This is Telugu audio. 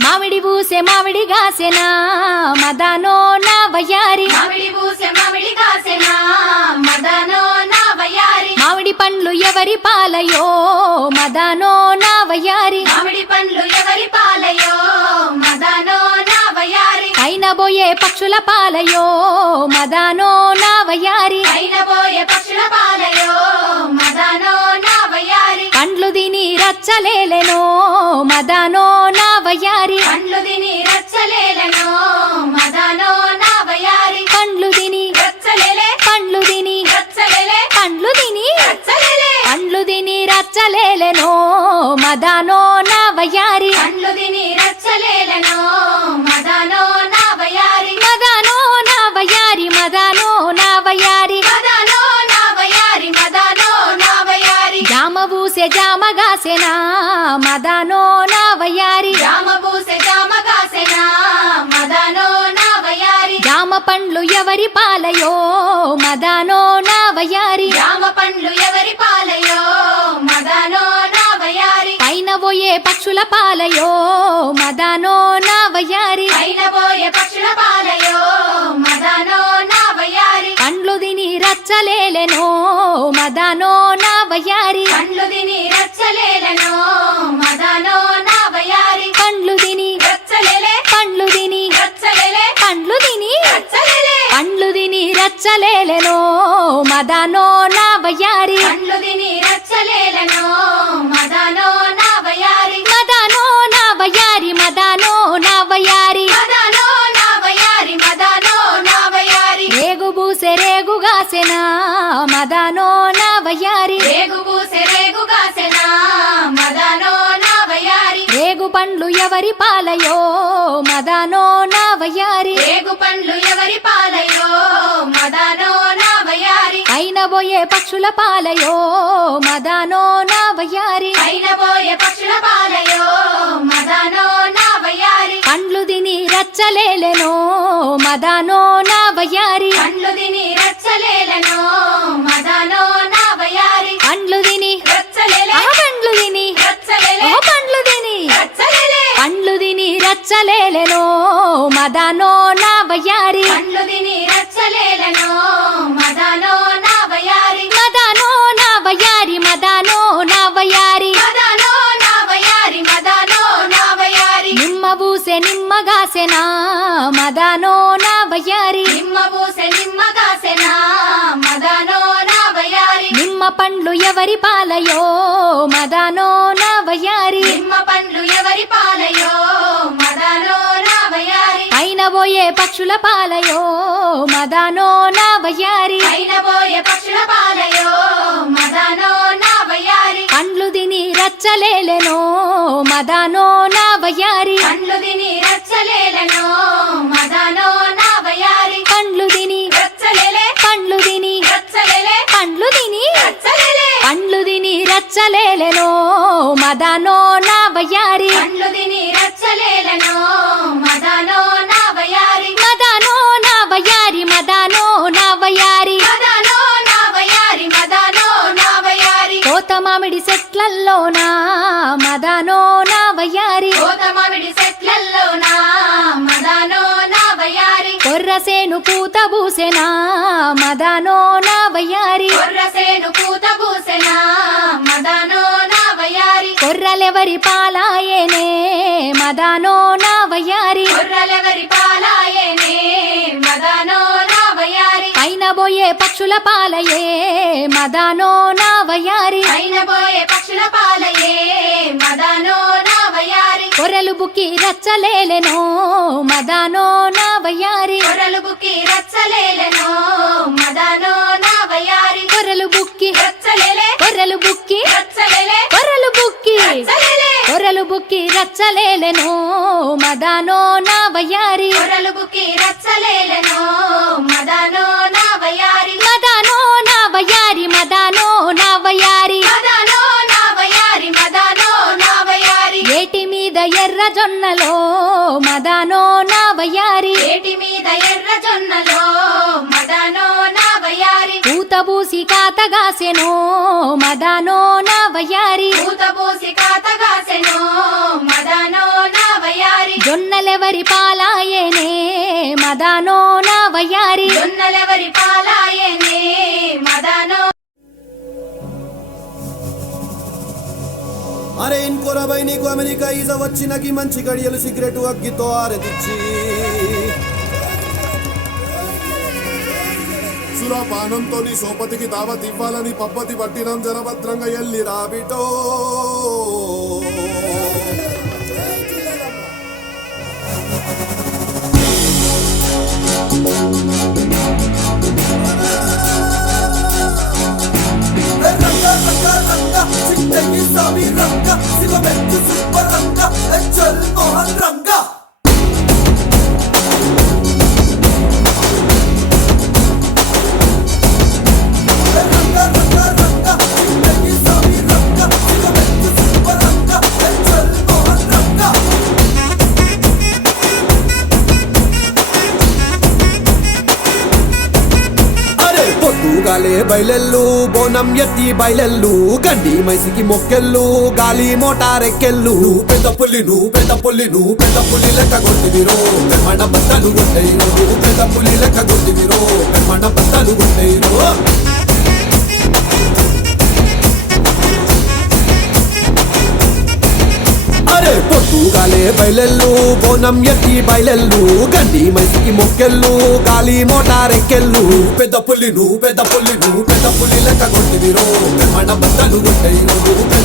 మామిడి బూసె మామిడి గాసెనా మదానో నా వయ్యారి మామిడి బూసె మామిడి కాసెనా మదనో నా వయ్యారి మామిడి పండ్లు ఎవరి పాలయో మదానో నా వయ్యారి మామిడి పండ్లు ఎవరి పాలయో మదనో నా వయ్యారి పైన బోయే పక్షుల పాలయో మదానో నా వయ్యారి పైన పోయే పక్షుల పాలయో మదనో నా వయ్యారి పండ్లు తిని రచ్చలేలెనో మదానో నా వయ్యారి పండ్లు తిని రచ్చలేలనో మదనో నా వయ్యారి పండ్లు తిని రచ్చలేలే పండ్లు తిని రచ్చలేలే పండ్లు తిని రచ్చలేలే పండ్లు తిని రచ్చలేలెనో మదానో నా వయ్యారి పండ్లు తిని రచ్చలేలనో మదనో నా వయ్యారి మదానో నా వయ్యారి మదానో నా వయ్యారి మదనో నా వయ్యారి మదనో నా వయ్యారి జామ బూసె జామ గాసెనా మదానో నా వయ్యారి జామ బూసె జామ కాసెనా మదనో నా వయ్యారి జామ పండ్లు ఎవరి పాలయో మదానో నా వయ్యారి జామ పండ్లు ఎవరి పాలయో మదనో నా వయ్యారి పైన పోయే పక్షుల పాలయో మదానో నా వయ్యారి పైన పోయే పక్షుల పాలయో మదనో నా వయ్యారి పండ్లు తిని రచ్చలేలెనో మదానో నా వయ్యారి పండ్లు తిని రచ్చలేలనో మదనో నా వయ్యారి పండ్లు తిని రచ్చలేలే పండ్లు తిని రచ్చలేలే పండ్లు తిని రచ్చలేలే పండ్లు తిని రచ్చలేలెనో మదానో నా వయ్యారి పండ్లు తిని రచ్చలేలనో మదనో నా వయ్యారి మదానో నా వయ్యారి మదానో నా వయ్యారి మదనో నా వయ్యారి మదనో నా వయ్యారి రేగు బూసె రేగు గాసెనా మదానో నా వయ్యారి రేగు పూసె రేగు కాసెనా మదనో నా వయ్యారి రేగు పండ్లు ఎవరి పాలయో మదానో నా వయ్యారి రేగు పండ్లు ఎవరి పాలయో మదనో నా వయ్యారి పైన పోయే పక్షుల పాలయో మదానో నా వయ్యారి పైన పోయే పక్షుల పాలయో మదనో నా వయ్యారి పండ్లు తిని రచ్చలేలెనో మదానో నా వయ్యారి పండ్లు తిని రచ్చలేలనో మదనో నా వయ్యారి పండ్లు తిని రచ్చలేలే పండ్లు తిని రచ్చలేలే పండ్లు తిని రచ్చలేలే పండ్లు తిని రచ్చలేలెనో మదానో నా వయ్యారి పండ్లు తిని రచ్చలేలనో మదనో నా వయ్యారి మదానో నా వయ్యారి మదానో నా వయ్యారి మదనో నా వయ్యారి మదనో నా వయ్యారి నిమ్మ బూసె నిమ్మ గాసెనా మదానో నా వయ్యారి నిమ్మ పూసె నిమ్మ కాసెనా మదనో నా వయ్యారి నిమ్మ పండ్లు ఎవరి పాలయో మదానో నా వయ్యారి నిమ్మ పండ్లు ఎవరి పాలయో మదనో నా వయ్యారి పైన పోయే పక్షుల పాలయో మదానో నా వయ్యారి పైన పోయే పక్షుల పాలయో మదనో నా వయ్యారి పండ్లు తిని రచ్చలేలెనో మదానో నా వయ్యారి పండ్లు తిని రచ్చలేలనో మదనో నా వయ్యారి పండ్లు తిని రచ్చలేలే పండ్లు తిని రచ్చలేలే పండ్లు తిని రచ్చలేలే పండ్లు తిని రచ్చలేలెనో మదానో నా వయ్యారి పండ్లు తిని రచ్చలేలనో మదనో నా వయ్యారి మదానో నా వయ్యారి మదానో నా వయ్యారి మదనో నా వయ్యారి మదనో నా వయ్యారి కోత మామిడి చెట్లల్లోనా మదానో నా వయ్యారి కోత మామిడి చెట్లల్లోనా మదనో నా వయ్యారి కొర్రసేను పూత బూసెనా మదానో నా వయ్యారి కొర్రసేను పూత పూసెనా మదనో నా వయ్యారి కొర్రలెవరి పాలాయేనే మదానో నా వయ్యారి కొర్రలెవరి పాలాయేనే మదనో నా వయ్యారి పైన పోయే పక్షుల పాలయే మదానో నా వయ్యారి పైన పోయే పక్షుల పాలయే మదనో నా వయ్యారి కొర్రలు బుక్కి రచ్చలేలెనో మదానో నా వయ్యారి కొర్రలు బుక్కి రచ్చలేలనో మదనో నా వయ్యారి కొర్రలు బుక్కి రచ్చలేలే కొర్రలు బుక్కి రచ్చలేలే కొర్రలు బుక్కి రచ్చలేలే కొర్రలు బుక్కి రచ్చలేలెనో మదానో నా వయ్యారి కొర్రలు బుక్కి రచ్చలేలనో మదనో నా వయ్యారి మదానో నా వయ్యారి మదానో నా వయ్యారి మదనో నా వయ్యారి మదనో నా వయ్యారి ఏటి మీద ఎర్ర జొన్నలో మదానో నా వయ్యారి ఏటి మీద ఎర్ర జొన్నలో మదనో నా వయ్యారి పూత బూసి కాతగాసెనో మదానో నా వయ్యారి పూత పూసి కాతగాసెనో మదనో నా వయ్యారి జొన్నలెవరి పాలాయనే మదానో నా వయ్యారి జొన్నలెవరి పాలాయనే మదనో అరే ఇంకోరా బై నీకు అమెరికా ఈజ వచ్చినకి మంచి గడియలు సిగరెట్ అగ్గితో ఆరదిచ్చి సురాపానంతో నీ సోపతికి దావత్ ఇవ్వాలని పబ్బతి పట్టినం జనభద్రంగా ఎల్లి రాబిటో పొద్దుగాలే బయలెల్లు బోనం ఎత్తి బయలెల్లు గండి మైసికి మొక్కెళ్ళు గాలి మోటారెక్కెళ్ళు నువ్వు పెద్ద పుల్లి నువ్వు పెద్ద పుల్లి నువ్వు పెద్ద పుల్లి లెక్క కొట్టివిరో మన బద్దలు కొట్టేరు నువ్వు పెద్ద పుల్లి లెక్క కొట్టివిరో మన బద్దలు కొట్టేరు పొద్దుగాలే బయలెల్లు బోనం ఎత్తి బయలెల్లు గండి మైసికి మొక్కెళ్ళు గాలి మోటారెక్కెళ్ళు పెద్ద పుల్లి నువ్వు పెద్ద పుల్లి నువ్వు పెద్ద పుల్లి లెక్క కొట్టివిరో మన బద్దలు కొట్టేరు